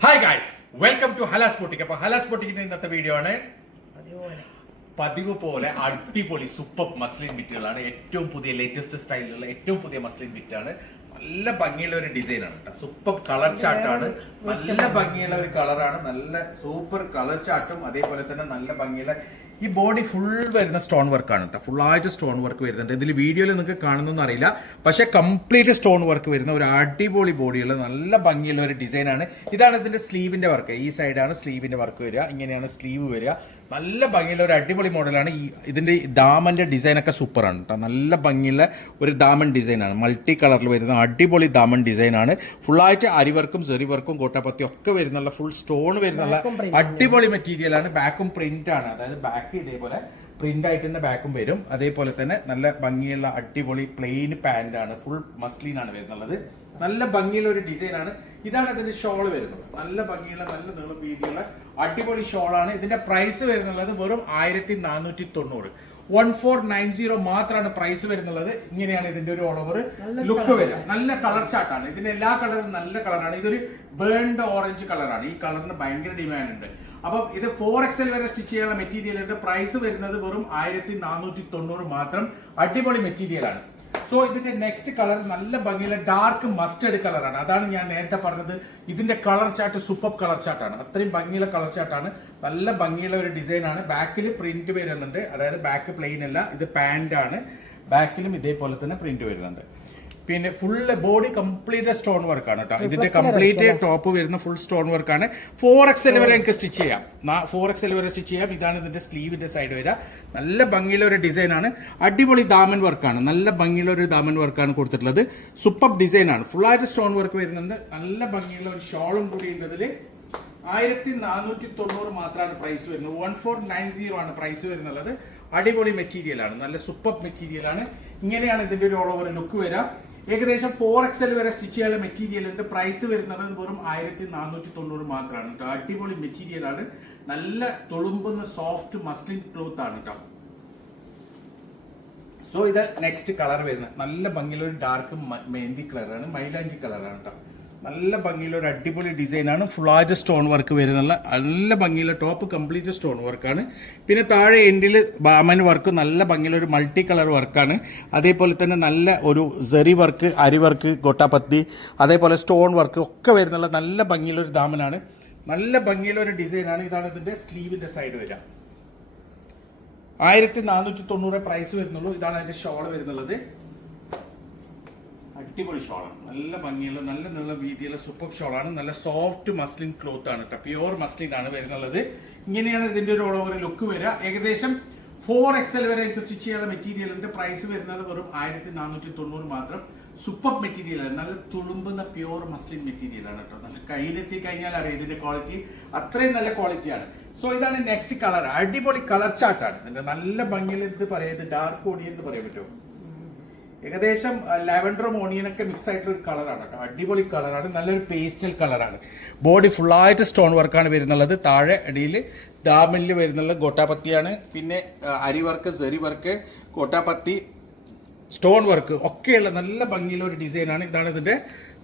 Hi guys welcome to Hala's boutique അപ്പൊ ഹലാസ് ബോട്ടിക്കിന്റെ ഇന്നത്തെ video ആണ് പതിവ് പോലെ അടിപൊളി സൂപ്പർ മസ്ലിൻ ബിറ്റുകളാണ് ഏറ്റവും പുതിയ ലേറ്റസ്റ്റ് സ്റ്റൈലിലുള്ള ഏറ്റവും പുതിയ മസ്ലിൻ ബിറ്റാണ് നല്ല ഭംഗിയുള്ള ഒരു ഡിസൈൻ ആണ് കേട്ടോ സൂപ്പർ കളർ ചാട്ടാണ് നല്ല ഭംഗിയുള്ള ഒരു കളറാണ് നല്ല സൂപ്പർ കളർ ചാർട്ടും അതേപോലെ തന്നെ നല്ല ഭംഗിയുള്ള ഈ ബോഡി ഫുൾ വരുന്ന സ്റ്റോൺ വർക്ക് ആണ് കേട്ടോ ഫുൾ ആയിട്ട് സ്റ്റോൺ വർക്ക് വരുന്നുണ്ട്. ഇതിൽ വീഡിയോയിൽ നിങ്ങൾക്ക് കാണുന്നൊന്നും അറിയില്ല. പക്ഷെ കംപ്ലീറ്റ് സ്റ്റോൺ വർക്ക് വരുന്ന ഒരു അടിപൊളി ബോഡിയുള്ള നല്ല ഭംഗിയുള്ള ഒരു ഡിസൈൻ ആണ്. ഇതാണ് ഇതിന്റെ സ്ലീവിന്റെ വർക്ക് ഈ സൈഡാണ് സ്ലീവിന്റെ വർക്ക് വരിക. ഇങ്ങനെയാണ് സ്ലീവ് വരിക. നല്ല ഭംഗിയുള്ള ഒരു അടിപൊളി മോഡലാണ് ഈ ഇതിന്റെ ദാമന്റെ ഡിസൈൻ ഒക്കെ സൂപ്പർ ആണ് കേട്ടോ നല്ല ഭംഗിയുള്ള ഒരു ദാമൻ ഡിസൈൻ ആണ്. മൾട്ടി കളറിൽ വരുന്ന അടിപൊളി ദാമൻ ഡിസൈൻ ആണ്. ആയിട്ട് അരിവർക്കും ചെറി വർക്കും കോട്ടാപ്പത്തി ഒക്കെ വരുന്നുള്ള ഫുൾ സ്റ്റോൺ വരുന്നുള്ള അടിപൊളി മെറ്റീരിയൽ ആണ്. ബാക്കും പ്രിന്റ് ആണ്. അതായത് ബാക്ക് ഇതേപോലെ പ്രിന്റ് ആയിട്ട് തന്നെ ബാക്കും വരും. അതേപോലെ തന്നെ നല്ല ഭംഗിയുള്ള അടിപൊളി പ്ലെയിൻ പാന്റ് ആണ്. ഫുൾ മസ്ലിൻ ആണ് വരുന്നുള്ളത്. നല്ല ഭംഗിയുള്ള ഒരു ഡിസൈൻ ആണ്. ഇതാണ് ഇതിന്റെ ഷോൾ വരുന്നത്. നല്ല ഭംഗിയുള്ള നല്ല നീളം വീതിയുള്ള അടിപൊളി ഷോൾ ആണ്. ഇതിന്റെ പ്രൈസ് വരുന്നുള്ളത് വെറും ആയിരത്തി നാനൂറ്റി തൊണ്ണൂറ് വൺ ഫോർ നയൻ സീറോ മാത്രമാണ് പ്രൈസ് വരുന്നുള്ളത്. ഇങ്ങനെയാണ് ഇതിന്റെ ഒരു ഓൾ ഓവർ ലുക്ക്. വരിക. നല്ല കളർ ചാർട്ടാണ് ഇതിന്റെ എല്ലാ കളറും നല്ല കളറാണ് ഇതൊരു ബേൺഡ് ഓറഞ്ച് കളറാണ് ഈ കളറിന് ഭയങ്കര ഡിമാൻഡ് ഉണ്ട്. അപ്പം ഇത് ഫോർ എക്സൽ വരെ സ്റ്റിച്ച് ചെയ്യാനുള്ള മെറ്റീരിയൽ ഉണ്ട്. പ്രൈസ് വരുന്നത് വെറും ആയിരത്തി നാനൂറ്റി തൊണ്ണൂറ് മാത്രം അടിപൊളി മെറ്റീരിയലാണ് സോ ഇതിന്റെ നെക്സ്റ്റ് കളർ നല്ല ഭംഗിയുള്ള ഡാർക്ക് മസ്റ്റേഡ് കളറാണ് അതാണ് ഞാൻ നേരത്തെ പറഞ്ഞത്. ഇതിന്റെ കളർ ചാർട്ട് സൂപ്പർ കളർ ചാർട്ടാണ് അത്രയും ഭംഗിയുള്ള കളർ ചാർട്ടാണ് നല്ല ഭംഗിയുള്ള ഒരു ഡിസൈനാണ് ബാക്കിൽ പ്രിന്റ് വരുന്നുണ്ട്. അതായത് ബാക്ക് പ്ലെയിൻ അല്ല. ഇത് പാന്റ് ആണ്. ബാക്കിലും ഇതേപോലെ തന്നെ പ്രിന്റ് വരുന്നുണ്ട്. പിന്നെ full body complete stone work ആണ് കേട്ടോ. ഇതിന്റെ കംപ്ലീറ്റ് ടോപ്പ് വരുന്ന ഫുൾ സ്റ്റോൺ വർക്ക് ആണ്. ഫോർ എക്സൽ വരെ എനിക്ക് സ്റ്റിച്ച് ചെയ്യാം. ഫോർ എക്സൽ വരെ സ്റ്റിച്ച് ചെയ്യാം. ഇതാണ് ഇതിന്റെ സ്ലീവിന്റെ സൈഡ് വരിക. നല്ല ഭംഗിയുള്ള ഒരു ഡിസൈൻ ആണ്. അടിപൊളി ദാമൻ വർക്കാണ് നല്ല ഭംഗിയുള്ള ഒരു ദാമൻ വർക്കാണ് കൊടുത്തിട്ടുള്ളത്. സൂപ്പർ ഡിസൈൻ ആണ്. ഫുൾ ആയിട്ട് സ്റ്റോൺ വർക്ക് വരുന്നുണ്ട്. നല്ല ഭംഗിയുള്ള ഒരു ഷോളും കൂടി ഉണ്ട് ഇതിൽ. ആയിരത്തി നാനൂറ്റി തൊണ്ണൂറ് മാത്രമാണ് പ്രൈസ് വരുന്നത്. വൺ ഫോർ നയൻ സീറോ ആണ് പ്രൈസ് വരുന്നുള്ളത്. അടിപൊളി മെറ്റീരിയൽ ആണ്. നല്ല സൂപ്പർ മെറ്റീരിയൽ ആണ്. ഇങ്ങനെയാണ് ഇതിന്റെ ഒരു ഓൾ ഓവർ ലുക്ക് വരാം ഏകദേശം ഫോർ എക്സൽ വരെ സ്റ്റിച്ച് ചെയ്യാനുള്ള മെറ്റീരിയൽ ഉണ്ട്. പ്രൈസ് വരുന്നത് വെറും ആയിരത്തി നാനൂറ്റി തൊണ്ണൂറ് മാത്രമാണ് കേട്ടോ അടിപൊളി മെറ്റീരിയലാണ് നല്ല തുളുമ്പുന്ന സോഫ്റ്റ് മസ്ലിൻ ക്ലോത്ത് ആണ് കേട്ടോ സോ ഇത് നെക്സ്റ്റ് കളർ വരുന്നത്. നല്ല ഭംഗിയുള്ള ഡാർക്ക് മെഹന്തി കളറാണ് മൈലാഞ്ചി കളറാണ് കേട്ടോ നല്ല ഭംഗിയുള്ള ഒരു അടിപൊളി ഡിസൈനാണ് ഫുള്ളായിട്ട് സ്റ്റോൺ വർക്ക് വരുന്നുള്ള നല്ല ഭംഗിയുള്ള ടോപ്പ് കംപ്ലീറ്റ് സ്റ്റോൺ വർക്കാണ് പിന്നെ താഴെ എൻഡിൽ ബാമൻ വർക്ക് നല്ല ഭംഗിയുള്ള ഒരു മൾട്ടി കളർ വർക്കാണ് അതേപോലെ തന്നെ നല്ല ഒരു സെറി വർക്ക് അരി വർക്ക് ഗൊട്ടാപ്പത്തി അതേപോലെ സ്റ്റോൺ വർക്ക് ഒക്കെ വരുന്നുള്ള നല്ല ഭംഗിയുള്ള ഒരു ദാമനാണ്. നല്ല ഭംഗിയുള്ള ഒരു ഡിസൈനാണ് ഇതാണ് ഇതിന്റെ സ്ലീവിന്റെ സൈഡ് വരിക. ആയിരത്തി നാനൂറ്റി തൊണ്ണൂറ് പ്രൈസ് വരുന്നുള്ളൂ. ഇതാണ് അതിന്റെ ഷോൾ വരുന്നുള്ളത്. അടിപൊളി ഷോളാണ് നല്ല ഭംഗിയുള്ള നല്ല നല്ല രീതിയിലുള്ള സൂപ്പർ ഷോളാണ് നല്ല സോഫ്റ്റ് മസ്ലിൻ ക്ലോത്ത് ആണ് കേട്ടോ പ്യുവർ മസ്ലിൻ ആണ് വരുന്നുള്ളത്. ഇങ്ങനെയാണ് ഇതിന്റെ ഒരു ഓൾ ഓവർ ലുക്ക് വരിക ഏകദേശം ഫോർ എക്സൽ വരെ എനിക്ക് സ്റ്റിച്ച് ചെയ്യാനുള്ള മെറ്റീരിയൽ ഉണ്ട്. പ്രൈസ് വരുന്നത് വെറും ആയിരത്തി നാനൂറ്റി തൊണ്ണൂറ് മാത്രം. സൂപ്പർ മെറ്റീരിയൽ ആണ്. നല്ല തുളുമ്പുന്ന പ്യുവർ മസ്ലിൻ മെറ്റീരിയൽ ആണ് കേട്ടോ നല്ല കയ്യിലെത്തി കഴിഞ്ഞാൽ അറിയാം ഇതിന്റെ ക്വാളിറ്റി അത്രയും നല്ല ക്വാളിറ്റിയാണ് സോ ഇതാണ് നെക്സ്റ്റ് കളർ അടിപൊളി കളർ ചാർട്ടാണ് ഇതിന്റെ നല്ല ഭംഗിയിൽ ഇത് പറയാം? ഇത് ഡാർക്ക് ഓടി എന്ന് പറയാൻ പറ്റുമോ? ഏകദേശം ലാവൻഡറും ഓണിയനൊക്കെ മിക്സ് ആയിട്ടുള്ള ഒരു കളറാണ് അടിപൊളി കളറാണ് നല്ലൊരു പേസ്റ്റൽ കളറാണ്. ബോഡി ഫുള്ളായിട്ട് സ്റ്റോൺ വർക്കാണ് വരുന്നുള്ളത്. താഴെ അടിയിൽ ഡാമിൽ വരുന്നുള്ളത് ഗോട്ടാപത്തിയാണ് പിന്നെ aari work zari work gotapatti stone work ഒക്കെയുള്ള നല്ല ഭംഗിയുള്ള ഒരു ഡിസൈനാണ് ഇതാണ് ഇതിന്റെ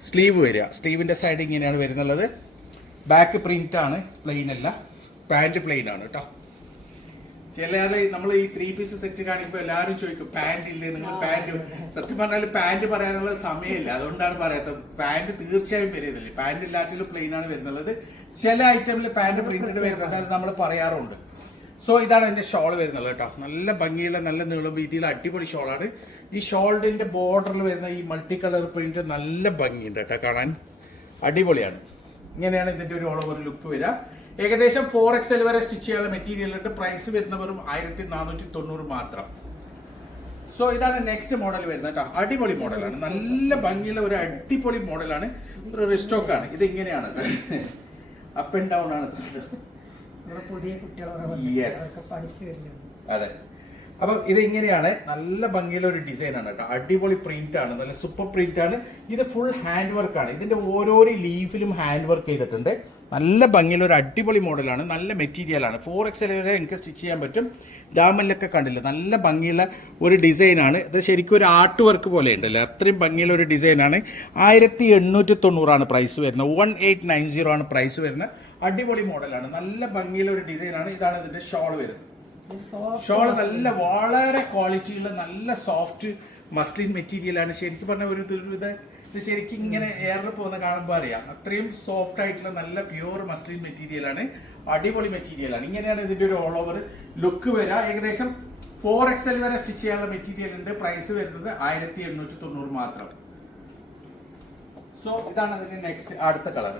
സ്ലീവ് വരിക. സ്ലീവിന്റെ സൈഡ് ഇങ്ങനെയാണ് വരുന്നുള്ളത്. ബാക്ക് പ്രിന്റ് ആണ് പ്ലെയിൻ അല്ല. പാന്റ് പ്ലെയിൻ ആണ് കേട്ടോ. ചില നമ്മൾ ഈ ത്രീ പീസ് സെറ്റ് കാണിക്കുമ്പോൾ എല്ലാവരും ചോദിക്കും പാന്റ് ഇല്ലേ? നിങ്ങൾ പാന്റ് സത്യം പറഞ്ഞാൽ പാന്റ് പറയാനുള്ള സമയമില്ല. അതുകൊണ്ടാണ് പറയാത്തത്. പാന്റ് തീർച്ചയായും വരുന്നില്ല പാന്റ് എല്ലാറ്റിലും പ്ലെയിൻ ആണ് വരുന്നുള്ളത് ചില ഐറ്റമിൽ പാന്റ് പ്രിന്റഡ് വരുന്നുണ്ട് അത് നമ്മൾ പറയാറുണ്ട്. സോ ഇതാണ് എന്റെ ഷോൾ വരുന്നത് കേട്ടോ. നല്ല ഭംഗിയുള്ള നല്ല നീളം രീതിയിൽ അടിപൊളി ഷോളാണ് ഈ ഷോളിന്റെ ബോർഡറിൽ വരുന്ന ഈ മൾട്ടി കളർ പ്രിന്റ് നല്ല ഭംഗിയുണ്ട് കേട്ടോ. കാണാൻ അടിപൊളിയാണ്. ഇങ്ങനെയാണ് ഇതിന്റെ ഒരു ഓൾ ഓവർ ലുക്ക് വരിക. ഏകദേശം ഫോർ എക്സ് എൽ വരെ സ്റ്റിച്ച് ചെയ്യാനുള്ള മെറ്റീരിയൽ ഉണ്ട്. പ്രൈസ് വരുന്ന വെറും ആയിരത്തി നാനൂറ്റി തൊണ്ണൂറ് മാത്രം. സോ ഇതാണ് നെക്സ്റ്റ് മോഡൽ വരുന്നത് കേട്ടോ. അടിപൊളി മോഡലാണ് നല്ല ഭംഗിയുള്ള ഒരു അടിപൊളി മോഡലാണ് ഒരു റിസ്റ്റോക്ക് ആണ്. ഇത് ഇങ്ങനെയാണ് അപ്പ് ആൻഡ് ഡൗൺ ആണ് വരുന്നത് അതെ. അപ്പം ഇത് ഇങ്ങനെയാണ് നല്ല ഭംഗിയുള്ള ഒരു ഡിസൈൻ ആണ് കേട്ടോ. അടിപൊളി പ്രിന്റ് ആണ് നല്ല സൂപ്പർ പ്രിന്റ് ആണ്. ഇത് ഫുൾ ഹാൻഡ് വർക്ക് ആണ്. ഇതിന്റെ ഓരോരോ ലീഫിലും ഹാൻഡ് വർക്ക് ചെയ്തിട്ടുണ്ട്. നല്ല ഭംഗിയുള്ള ഒരു അടിപൊളി മോഡലാണ് നല്ല മെറ്റീരിയലാണ് ഫോർ എക്സ് എൽ വരെ എനിക്ക് സ്റ്റിച്ച് ചെയ്യാൻ പറ്റും. ദാമനിലൊക്കെ കണ്ടില്ല? നല്ല ഭംഗിയുള്ള ഒരു ഡിസൈനാണ് ഇത് ശരിക്കും ഒരു ആർട്ട് വർക്ക് പോലെ ഉണ്ടല്ലോ. അത്രയും ഭംഗിയുള്ള ഒരു ഡിസൈനാണ് ആയിരത്തി എണ്ണൂറ്റി തൊണ്ണൂറാണ് പ്രൈസ് വരുന്നത്. വൺ എയ്റ്റ് നയൻ സീറോ ആണ് പ്രൈസ് വരുന്നത്. അടിപൊളി മോഡലാണ് നല്ല ഭംഗിയുള്ള ഒരു ഡിസൈനാണ് ഇതാണ് ഇതിന്റെ ഷോൾ വരുന്നത്. ഷോൾ നല്ല വളരെ ക്വാളിറ്റിയുള്ള നല്ല സോഫ്റ്റ് മസ്ലിൻ മെറ്റീരിയൽ ആണ്. ശരിക്കും പറഞ്ഞ ഒരു ഇത് ഇത് ശരിക്കും ഇങ്ങനെ എയറിൽ പോകുന്ന കാണുമ്പോൾ അറിയാം. അത്രയും സോഫ്റ്റ് ആയിട്ടുള്ള നല്ല പ്യൂർ മസ്ലിൻ മെറ്റീരിയലാണ് അടിപൊളി മെറ്റീരിയലാണ് ഇങ്ങനെയാണ് ഇതിന്റെ ഒരു ഓൾ ഓവർ ലുക്ക് വരിക ഏകദേശം ഫോർ എക്സൽ വരെ സ്റ്റിച്ച് ചെയ്യാനുള്ള മെറ്റീരിയലിന്റെ പ്രൈസ് വരുന്നത് ആയിരത്തി എണ്ണൂറ്റി തൊണ്ണൂറ് മാത്രം. സോ ഇതാണ് അതിന്റെ നെക്സ്റ്റ് അടുത്ത കളർ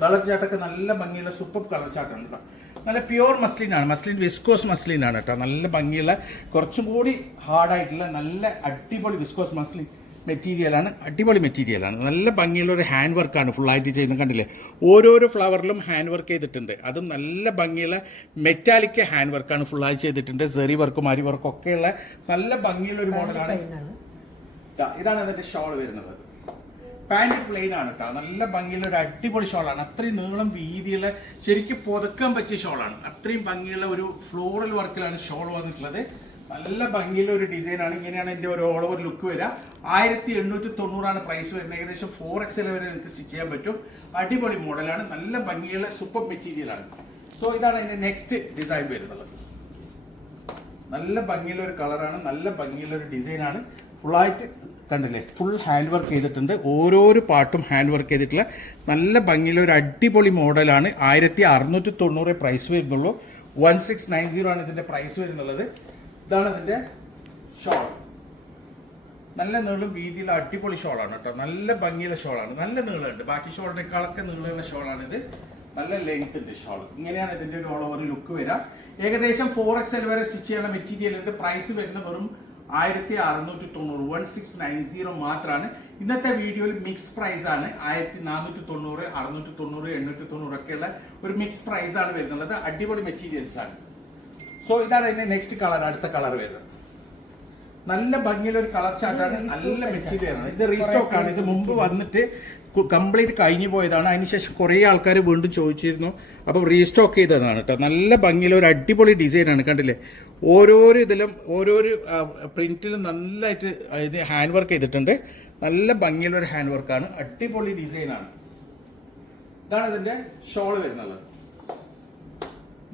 കളർ ചാട്ടൊക്കെ നല്ല ഭംഗിയുള്ള സൂപ്പർ കളർ ചാട്ടാണ് കേട്ടോ നല്ല പ്യുവർ മസ്ലിൻ ആണ്. മസ്ലിൻ വിസ്കോസ് മസ്ലിൻ ആണ് കേട്ടോ നല്ല ഭംഗിയുള്ള കുറച്ചും കൂടി ഹാർഡായിട്ടുള്ള നല്ല അടിപൊളി വിസ്കോസ് മസ്ലിൻ മെറ്റീരിയലാണ് അടിപൊളി മെറ്റീരിയലാണ് നല്ല ഭംഗിയുള്ള ഒരു ഹാൻഡ് വർക്കാണ് ഫുള്ളായിട്ട് ചെയ്യുന്നത് കണ്ടില്ലേ? ഓരോരോ ഫ്ലവറിലും ഹാൻഡ് വർക്ക് ചെയ്തിട്ടുണ്ട്. അതും നല്ല ഭംഗിയുള്ള മെറ്റാലിക് ഹാൻഡ് വർക്കാണ് ഫുള്ളായി ചെയ്തിട്ടുണ്ട്. സെറി വർക്കും അരി വർക്കും ഒക്കെയുള്ള നല്ല ഭംഗിയുള്ള ഒരു മോഡലാണ് ഇതാണ് അതിന്റെ ഷോൾ വരുന്നത്. പാന്റ് പ്ലെയിൻ ആണ് കേട്ടോ നല്ല ഭംഗിയുള്ള ഒരു അടിപൊളി ഷോളാണ് അത്രയും നീളം വീതിയുള്ള ശരിക്കും പുതക്കാൻ പറ്റിയ ഷോളാണ് അത്രയും ഭംഗിയുള്ള ഒരു ഫ്ലോറൽ വർക്കിലാണ് ഷോൾ വന്നിട്ടുള്ളത്. നല്ല ഭംഗിയുള്ള ഒരു ഡിസൈൻ ആണ്. ഇങ്ങനെയാണ് എന്റെ ഒരു ഓൾ ഓവർ ലുക്ക് വരിക ആയിരത്തി എണ്ണൂറ്റി തൊണ്ണൂറാണ് പ്രൈസ് വരുന്നത്. ഏകദേശം ഫോർ എക്സൽ വരെ നിങ്ങൾക്ക് സ്റ്റിച്ച് ചെയ്യാൻ പറ്റും. അടിപൊളി മോഡലാണ് നല്ല ഭംഗിയുള്ള സൂപ്പർ മെറ്റീരിയലാണ് സോ ഇതാണ് എന്റെ നെക്സ്റ്റ് ഡിസൈൻ വരുന്നത്. നല്ല ഭംഗിയുള്ള ഒരു കളറാണ് നല്ല ഭംഗിയുള്ള ഒരു ഡിസൈനാണ് ഫുള്ളായിട്ട് കണ്ടില്ലേ? ഫുൾ ഹാൻഡ് വർക്ക് ചെയ്തിട്ടുണ്ട്. ഓരോരോ പാട്ടും ഹാൻഡ് വർക്ക് ചെയ്തിട്ടുള്ള നല്ല ഭംഗിയുള്ള ഒരു അടിപൊളി മോഡലാണ്. ആയിരത്തി അറുന്നൂറ്റി തൊണ്ണൂറ് പ്രൈസ് വരുന്നുള്ളൂ. വൺ സിക്സ് നയൻ സീറോ ആണ് ഇതിന്റെ പ്രൈസ് വരുന്നുള്ളത്. ഇതാണ് ഇതിന്റെ ഷോൾ നല്ല നീളും വീതിയുള്ള അടിപൊളി ഷോളാണ് കേട്ടോ. നല്ല ഭംഗിയുള്ള ഷോളാണ് നല്ല നീളമുണ്ട്. ബാക്കി ഷോളിനേക്കാളൊക്കെ നീളമുള്ള ഇത്. നല്ല ലെങ്ത് ഉണ്ട് ഷോൾ ഇങ്ങനെയാണ് ഇതിന്റെ ഒരു ഓൾ ഓവർ ലുക്ക് വരിക. ഏകദേശം ഫോർ എക്സ് എൽ വരെ സ്റ്റിച്ച് ചെയ്യുന്ന മെറ്റീരിയലിന്റെ പ്രൈസ് വരുന്ന വെറും ആയിരത്തി അറുന്നൂറ്റി തൊണ്ണൂറ് വൺ സിക്സ് നയൻ സീറോ മാത്രമാണ് ഇന്നത്തെ വീഡിയോയിൽ മിക്സ് പ്രൈസ് ആണ്. ആയിരത്തി നാനൂറ്റി തൊണ്ണൂറ് അറുന്നൂറ്റി തൊണ്ണൂറ് എണ്ണൂറ്റി തൊണ്ണൂറ് ഒക്കെയുള്ള ഒരു മിക്സ് പ്രൈസ് ആണ് വരുന്നുള്ളത്. അടിപൊളി മെറ്റീരിയൽസ് ആണ്. സോ ഇതാണ് ഇതിന്റെ നെക്സ്റ്റ് കളർ അടുത്ത കളർ വരുന്നത്. നല്ല ഭംഗിയുള്ള ഒരു കളർ ചാർട്ടാണ് നല്ല മെറ്റീരിയൽ ആണ്. ഇത് റീസ്റ്റോക്ക് ആണ്. ഇത് മുമ്പ് വന്നിട്ട് കംപ്ലീറ്റ് കഴിഞ്ഞു പോയതാണ്. അതിനുശേഷം കുറേ ആൾക്കാർ വീണ്ടും ചോദിച്ചിരുന്നു. അപ്പം റീസ്റ്റോക്ക് ചെയ്തതാണ് കേട്ടോ നല്ല ഭംഗിയിൽ ഒരു അടിപൊളി ഡിസൈനാണ് കണ്ടില്ലേ? ഓരോരോ ഇതിലും ഓരോരോ പ്രിന്റിലും നല്ലതായിട്ട് ഇത് ഹാൻഡ് വർക്ക് ചെയ്തിട്ടുണ്ട്. നല്ല ഭംഗിയുള്ള ഒരു ഹാൻഡ് വർക്കാണ് അടിപൊളി ഡിസൈനാണ് ഇതാണ് ഇതിന്റെ ഷോൾ വരുന്നത്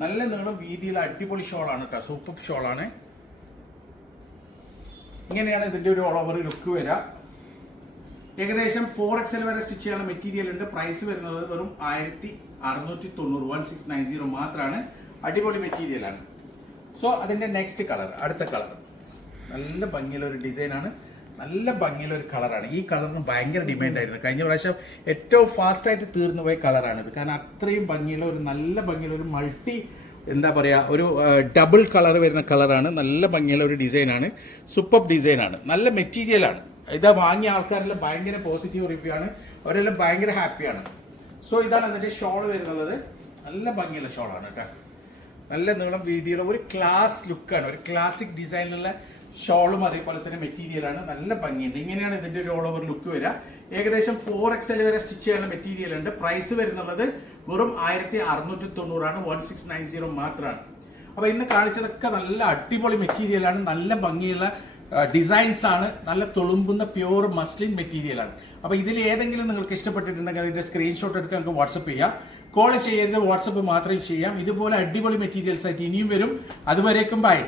നല്ല നീളം വീതിയിൽ അടിപൊളി ഷോളാണ് കേട്ടോ സൂപ്പർ ഷോളാണ് ഇങ്ങനെയാണ് ഇതിന്റെ ഒരു ഓൾ ഓവർ ലുക്ക് വരിക ഏകദേശം ഫോർ എക്സൽ വരെ സ്റ്റിച്ച് ചെയ്യാനുള്ള മെറ്റീരിയൽ ഉണ്ട്. പ്രൈസ് വരുന്നത് വെറും ആയിരത്തി അറുന്നൂറ്റി തൊണ്ണൂറ് വൺ സിക്സ് നയൻ സീറോ മാത്രമാണ് അടിപൊളി മെറ്റീരിയൽ ആണ്. സോ അതിന്റെ നെക്സ്റ്റ് കളർ അടുത്ത കളർ നല്ല ഭംഗിയുള്ള ഒരു ഡിസൈനാണ് നല്ല ഭംഗിയുള്ള ഒരു കളറാണ് ഈ കളറിന് ഭയങ്കര ഡിമാൻഡ് ആയിരുന്നു. കഴിഞ്ഞ പ്രാവശ്യം ഏറ്റവും ഫാസ്റ്റ് ആയിട്ട് തീർന്നു പോയ കളറാണ് ഇത്. കാരണം അത്രയും ഭംഗിയുള്ള ഒരു നല്ല ഭംഗിയുള്ള ഒരു മൾട്ടി എന്താ പറയുക ഒരു ഡബിൾ കളർ വരുന്ന കളറാണ് നല്ല ഭംഗിയുള്ള ഒരു ഡിസൈനാണ് സൂപ്പർ ഡിസൈനാണ് നല്ല മെറ്റീരിയലാണ് ഇത് വാങ്ങിയ ആൾക്കാരെല്ലാം ഭയങ്കര പോസിറ്റീവ് റിവ്യൂ ആണ്. അവരെല്ലാം ഭയങ്കര ഹാപ്പിയാണ് സോ ഇതാണ് അതിന്റെ ഷോൾ വരുന്നുള്ളത്. നല്ല ഭംഗിയുള്ള ഷോളാണ് കേട്ടോ. നല്ല നീളം വീതിയുള്ള ഒരു ക്ലാസ് ലുക്കാണ് ഒരു ക്ലാസിക് ഡിസൈനിലുള്ള ഷോളും അതേപോലെ തന്നെ മെറ്റീരിയലാണ് നല്ല ഭംഗിയുണ്ട്. ഇങ്ങനെയാണ് ഇതിന്റെ ഒരു ഓൾ ഓവർ ലുക്ക് വരിക. ഏകദേശം ഫോർ എക്സ് എൽ വരെ സ്റ്റിച്ച് ചെയ്യുന്ന മെറ്റീരിയൽ ഉണ്ട്. പ്രൈസ് വരുന്നുള്ളത് വെറും ആയിരത്തി അറുന്നൂറ്റി തൊണ്ണൂറാണ് വൺ സിക്സ് നയൻ സീറോ മാത്രമാണ്. അപ്പോൾ ഇന്ന് കാണിച്ചതൊക്കെ നല്ല അടിപൊളി മെറ്റീരിയലാണ് നല്ല ഭംഗിയുള്ള ഡിസൈൻസ് ആണ് നല്ല തുളുമ്പുന്ന പ്യൂർ മസ്ലിൻ മെറ്റീരിയലാണ് അപ്പോൾ അപ്പൊ ഇതിൽ ഏതെങ്കിലും നിങ്ങൾക്ക് ഇഷ്ടപ്പെട്ടിട്ടുണ്ടെങ്കിൽ അതിന്റെ സ്ക്രീൻഷോട്ട് എടുക്കാൻ നിങ്ങൾക്ക് വാട്സപ്പ് ചെയ്യാം. കോൾ ചെയ്യരുത് വാട്സപ്പ് മാത്രമേ ചെയ്യാം. ഇതുപോലെ അടിപൊളി മെറ്റീരിയൽസ് ആയിട്ട് ഇനിയും വരും. അതുവരേക്കും ബൈ